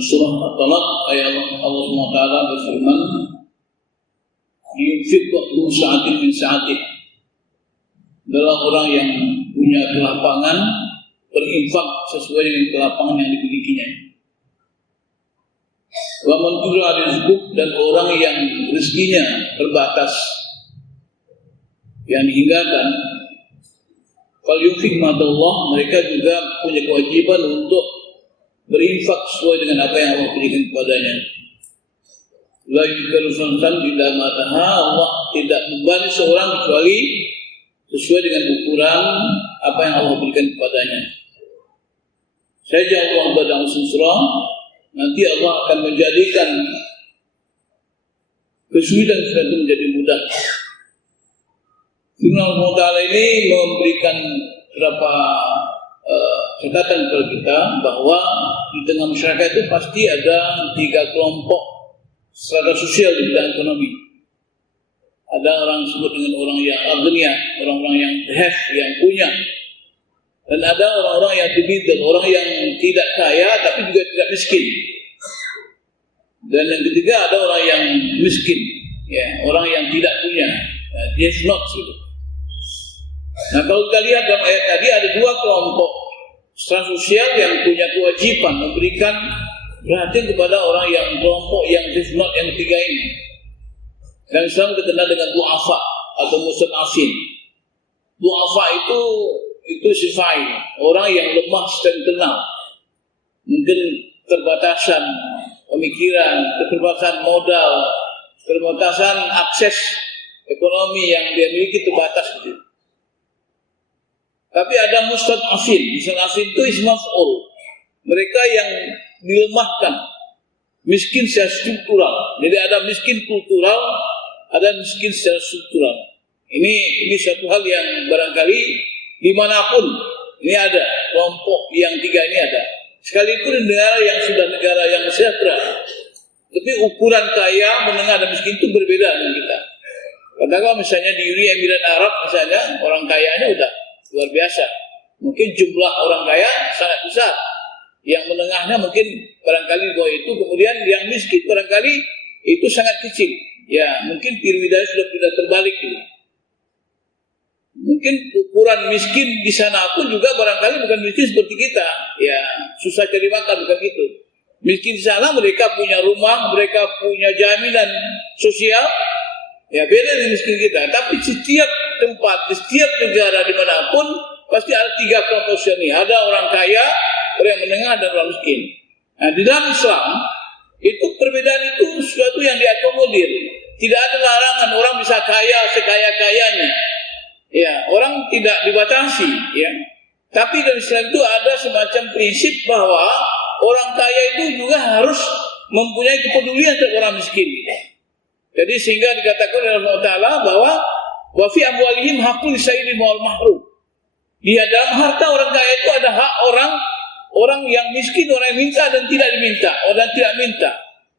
surah At-Talaq ayat Allah SWT berfirman, yunfiq ba'du sa'atin min sa'atih, adalah orang yang punya kelapangan berinfak sesuai dengan kelapangan yang dimilikinya. Wa man qudira rizquhu, dan orang yang rezekinya terbatas, yang dihindarkan, fal yunfiq ma Allah, mereka juga punya kewajiban untuk berinfak sesuai dengan apa yang Allah berikan kepadanya. La yukallifu nafsan illa ma ataha, Allah tidak membebani seorang kecuali sesuai dengan ukuran apa yang Allah berikan kepadanya. Saja Allah badang susra, nanti Allah akan menjadikan kesulitan itu menjadi mudah. Allah Ta'ala ini memberikan beberapa catatan kepada kita bahwa di tengah masyarakat itu pasti ada 3 kelompok strata sosial di bidang ekonomi. Ada orang disebut dengan orang yang agniya, orang-orang yang have, yang punya. Dan ada orang-orang yang middle, orang yang tidak kaya tapi juga tidak miskin. Dan yang ketiga ada orang yang miskin, ya, orang yang tidak punya, dia not gitu. Nah, kalau kita lihat dalam ayat tadi ada 2 kelompok strata sosial yang punya kewajiban memberikan perhatian kepada orang yang kelompok yang not, yang ketiga ini. Dan Islam terkenal dengan du'afa atau mustad'afin. Du'afa itu sifat orang yang lemah dan tenang, mungkin keterbatasan pemikiran, keterbatasan modal, keterbatasan akses ekonomi yang dia miliki terbatas gitu. Tapi ada mustad'afin. Mustad'afin itu ism maf'ul, mereka yang dilemahkan, miskin secara struktural. Jadi ada miskin kultural, ada miskin secara struktural. Ini satu hal yang barangkali dimanapun ini ada kelompok yang 3 ini ada. Sekalipun negara yang sudah negara yang sejahtera, tapi ukuran kaya, menengah dan miskin itu berbeda dengan kita. Katakan misalnya di Uni Emirat Arab misalnya, orang kayanya udah luar biasa. Mungkin jumlah orang kaya sangat besar. Yang menengahnya mungkin barangkali di bawah itu, kemudian yang miskin barangkali itu sangat kecil. Ya, mungkin piramidanya sudah terbalik gitu. Mungkin ukuran miskin di sana pun juga barangkali bukan miskin seperti kita. Ya, susah cari makan, bukan gitu. Miskin di sana mereka punya rumah, mereka punya jaminan sosial. Ya, beda dengan miskin kita. Tapi setiap tempat, di setiap negara dimanapun pasti ada 3 kelompok sosial ini. Ada orang kaya, orang menengah, dan orang miskin. Nah, di dalam Islam itu perbedaan itu sesuatu yang diakomodir. Tidak ada larangan orang bisa kaya sekaya-kayanya. Ya, orang tidak dibatasi, ya. Tapi dalam Islam itu ada semacam prinsip bahwa orang kaya itu juga harus mempunyai kepedulian terhadap orang miskin. Jadi sehingga dikatakan oleh Allah Ta'ala bahwa wa fi amwalihim haqqul lisa'ili wal mahrum. Di dalam harta orang kaya itu ada hak orang yang miskin, orang yang minta dan tidak diminta, orang yang tidak minta.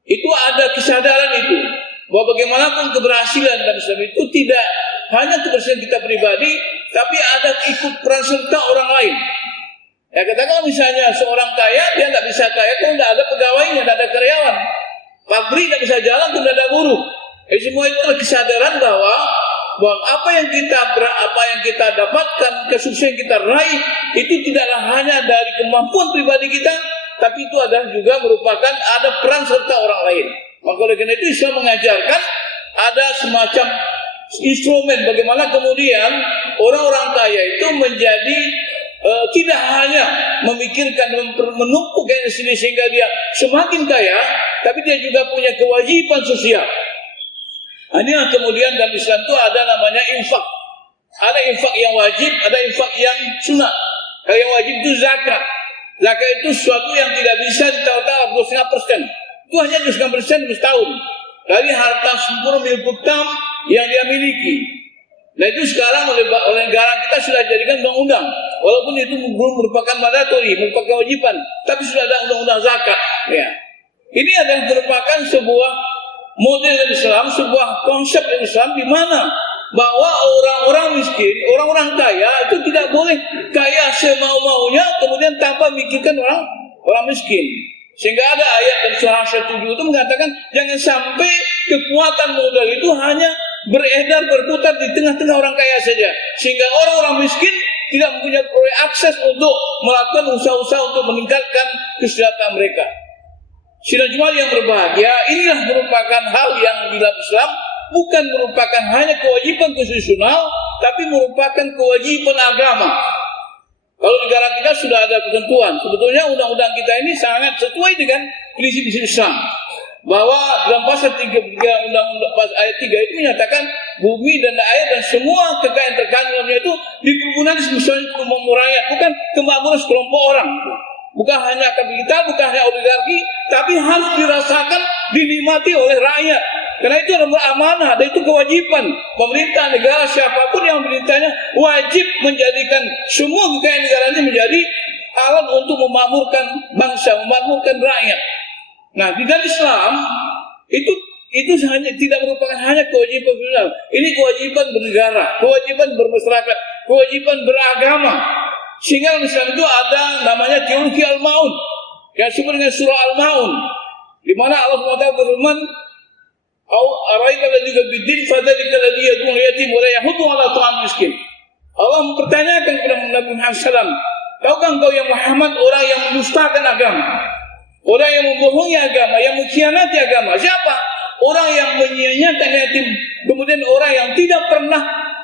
Itu ada kesadaran itu. Bahwa bagaimanapun keberhasilan dalam Islam itu tidak hanya keberhasilan kita pribadi, tapi ada ikut peran serta orang lain. Ya, katakan misalnya seorang kaya, dia tidak bisa kaya kalau tidak ada pegawainya, tidak ada karyawan. Pabrik tidak bisa jalan kalau tidak ada buruh. Semua itu adalah kesadaran bahwa apa yang kita dapatkan, kesuksesan yang kita raih itu tidaklah hanya dari kemampuan pribadi kita, tapi itu adalah juga merupakan ada peran serta orang lain. Maka oleh karena itu Islam mengajarkan ada semacam instrumen bagaimana kemudian orang-orang kaya itu menjadi tidak hanya memikirkan menumpuk ke sini sehingga dia semakin kaya, tapi dia juga punya kewajiban sosial. Ini yang kemudian dalam Islam itu ada namanya infak. Ada infak yang wajib, ada infak yang sunat. Kalau yang wajib itu zakat. Zakat itu sesuatu yang tidak bisa ditawar-tawar 2,5%. Itu hanya 2,5% setahun dari harta sempurna milik utama yang dia miliki. Nah itu sekarang oleh negara kita sudah jadikan undang-undang. Walaupun itu belum merupakan mandatori, merupakan kewajiban, tapi sudah ada undang-undang zakat. Ya. Ini adalah merupakan sebuah model Islam, sebuah konsep Islam di mana bahwa orang-orang miskin, orang-orang kaya itu tidak boleh kaya semau-maunya kemudian tanpa memikirkan orang miskin. Sehingga ada ayat dan surah 7 itu mengatakan jangan sampai kekuatan modal itu hanya beredar berputar di tengah-tengah orang kaya saja, sehingga orang-orang miskin tidak mempunyai akses untuk melakukan usaha-usaha untuk meningkatkan kesejahteraan mereka. Sidang jemaah yang berbahagia, inilah merupakan hal yang di dalam Islam bukan merupakan hanya kewajiban konstitusional, tapi merupakan kewajiban agama. Kalau negara kita sudah ada ketentuan, sebetulnya undang-undang kita ini sangat sesuai dengan prinsip-prinsip Islam. Bahwa dalam pasal 3 undang-undang ayat 3 itu menyatakan bumi dan air dan semua kekayaan terkandung dalamnya itu dipergunakan sesuai umum rakyat, bukan kemakmuran sekelompok orang. Bukan hanya kapital, bukan hanya oligarki, tapi harus dirasakan, dinikmati oleh rakyat. Karena itu adalah amanah dan itu kewajiban pemerintah negara, siapapun yang memerintahnya wajib menjadikan semua kekayaan negara ini menjadi alat untuk memakmurkan bangsa, memakmurkan rakyat. Nah, di dalam Islam itu hanya tidak merupakan hanya kewajiban nasional. Ini kewajiban bernegara, kewajiban bermasyarakat, kewajiban beragama. Sehingga dalam Islam itu ada namanya teologi Al-Maun, yang disebut dengan surah Al-Maun, di mana Allah SWT berfirman, "Araita alladzi yukadzibu fadzalika alladzi yad'u al-yatim wa la yahuddu 'ala ta'am miskin." Allah mempertanyakan kepada Nabi Muhammad SAW, tahukah engkau yang Muhammad orang yang mendustakan agama? Orang yang membohongi agama, yang mengkhianati agama. Siapa? Orang yang menyia-nyiakan yatim, kemudian orang yang tidak pernah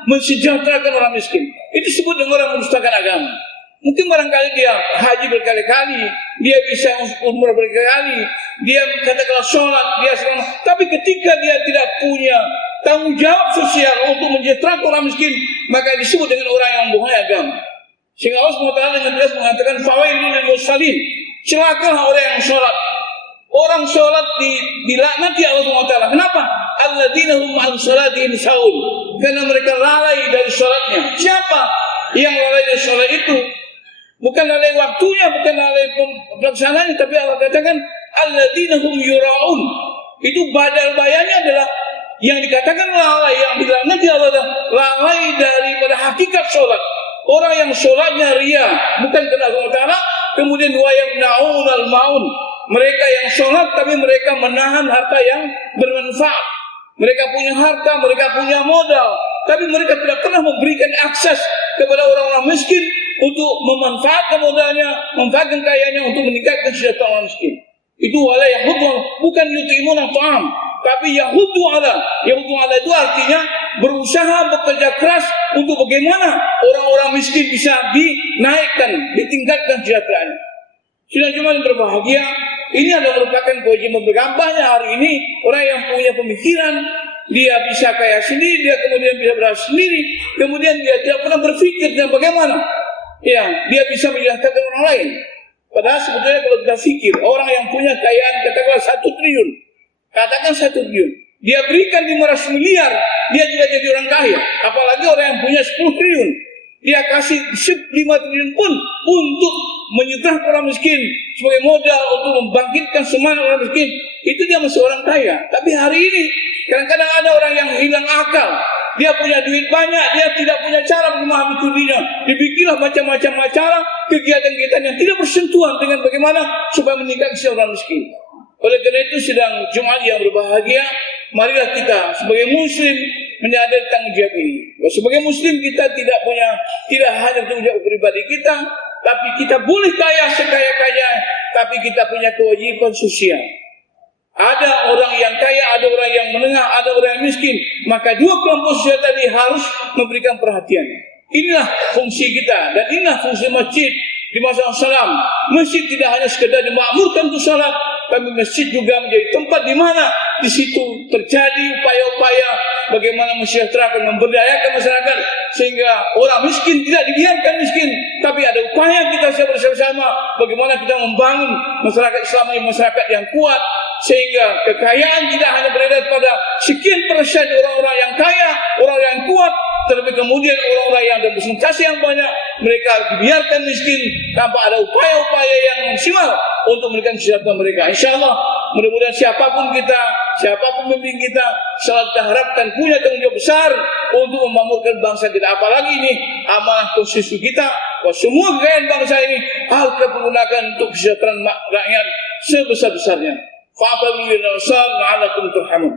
mensejahterakan orang miskin. Itu disebut dengan orang mendustakan agama. Mungkin barangkali dia haji berkali-kali, dia bisa umrah berkali-kali, dia katakanlah sholat, dia segala, tapi ketika dia tidak punya tanggung jawab sosial untuk mensejahterakan orang miskin, maka disebut dengan orang yang membohongi agama. Sehingga Allah SWT dengan jelas mengatakan, "Fawailul lil musallin." Celakalah orang yang sholat. Orang sholat dilaknati Allah SWT. Kenapa? Alladzina hum an sholatihim sahun. Karena mereka lalai dari sholatnya. Siapa yang lalai dari sholat itu? Bukan lalai waktunya, bukan lalai pelaksanaannya, tapi Allah katakan alladzina hum yura'un. Itu badal bayannya adalah yang dikatakan lalai, yang dilaknati Allah lalai daripada hakikat sholat. Orang yang sholatnya ria, bukan karena Allah Ta'ala. Kemudian wa yamna'un al-ma'un. Mereka yang sholat tapi mereka menahan harta yang bermanfaat. Mereka punya harta, mereka punya modal, tapi mereka tidak pernah memberikan akses kepada orang-orang miskin untuk memanfaatkan modalnya, memanfaatkan kayanya untuk meningkatkan kesejahteraan orang miskin. Itu wala yahuddu, bukan yutimuna ta'am, tapi yahuddu ala. Yahuddu ala itu artinya berusaha bekerja keras untuk bagaimana orang-orang miskin bisa dinaikkan, ditingkatkan kesejahteraannya. Sudah cuma yang berbahagia, ini adalah merupakan kewajiban berkampanye hari ini. Orang yang punya pemikiran, dia bisa kaya sendiri, dia kemudian bisa berhasil sendiri, kemudian dia tidak pernah berpikir dan bagaimana ya dia bisa menyejahterakan orang lain. Padahal sebetulnya kalau kita pikir, orang yang punya kekayaan katakanlah 1 triliun, katakan 1 triliun, dia berikan 500 miliar, dia juga jadi orang kaya. Apalagi orang yang punya 10 triliun, dia kasih 5 triliun pun untuk menyejahterakan orang miskin sebagai modal untuk membangkitkan semangat orang miskin, itu dia masih orang kaya. Tapi hari ini kadang-kadang ada orang yang hilang akal. Dia punya duit banyak, dia tidak punya cara memahami dirinya. Dibikinlah macam-macam cara kegiatan-kegiatan yang tidak bersentuhan dengan bagaimana supaya meningkatkan orang miskin. Oleh karena itu sedang Jumat yang berbahagia, marilah kita sebagai muslim menyadari tanggung jawab ini. Sebagai muslim kita tidak hanya tanggung jawab pribadi kita, tapi kita boleh kaya sekaya-kaya, tapi kita punya kewajiban sosial. Ada orang yang kaya, ada orang yang menengah, ada orang yang miskin. Maka dua kelompok sosial tadi harus memberikan perhatian. Inilah fungsi kita dan inilah fungsi masjid di masa Islam. Masjid tidak hanya sekedar dimakmurkan untuk salat, tapi masjid juga menjadi tempat di mana di situ terjadi upaya-upaya bagaimana mensejahterakan, memberdayakan masyarakat sehingga orang miskin tidak dibiarkan miskin, tapi ada upaya kita bersama-sama bagaimana kita membangun masyarakat Islam ini masyarakat yang kuat, sehingga kekayaan tidak hanya beredar pada sekian persen orang-orang yang kaya, orang yang kuat, tetapi kemudian orang-orang yang ada presentasi yang banyak mereka dibiarkan miskin tanpa ada upaya-upaya yang maksimal untuk memberikan kesejahteraan mereka. InsyaAllah mudah-mudahan siapapun kita, siapapun pemimpin kita, selalu kita harapkan punya tanggung jawab besar untuk memakmurkan bangsa kita. Apalagi ini amanah konstitusi kita, bahwa semua kekayaan bangsa ini harus kita gunakan untuk kesejahteraan rakyat, sebesar-besarnya. Fa'tabiru bil absar la'allakum turhamun.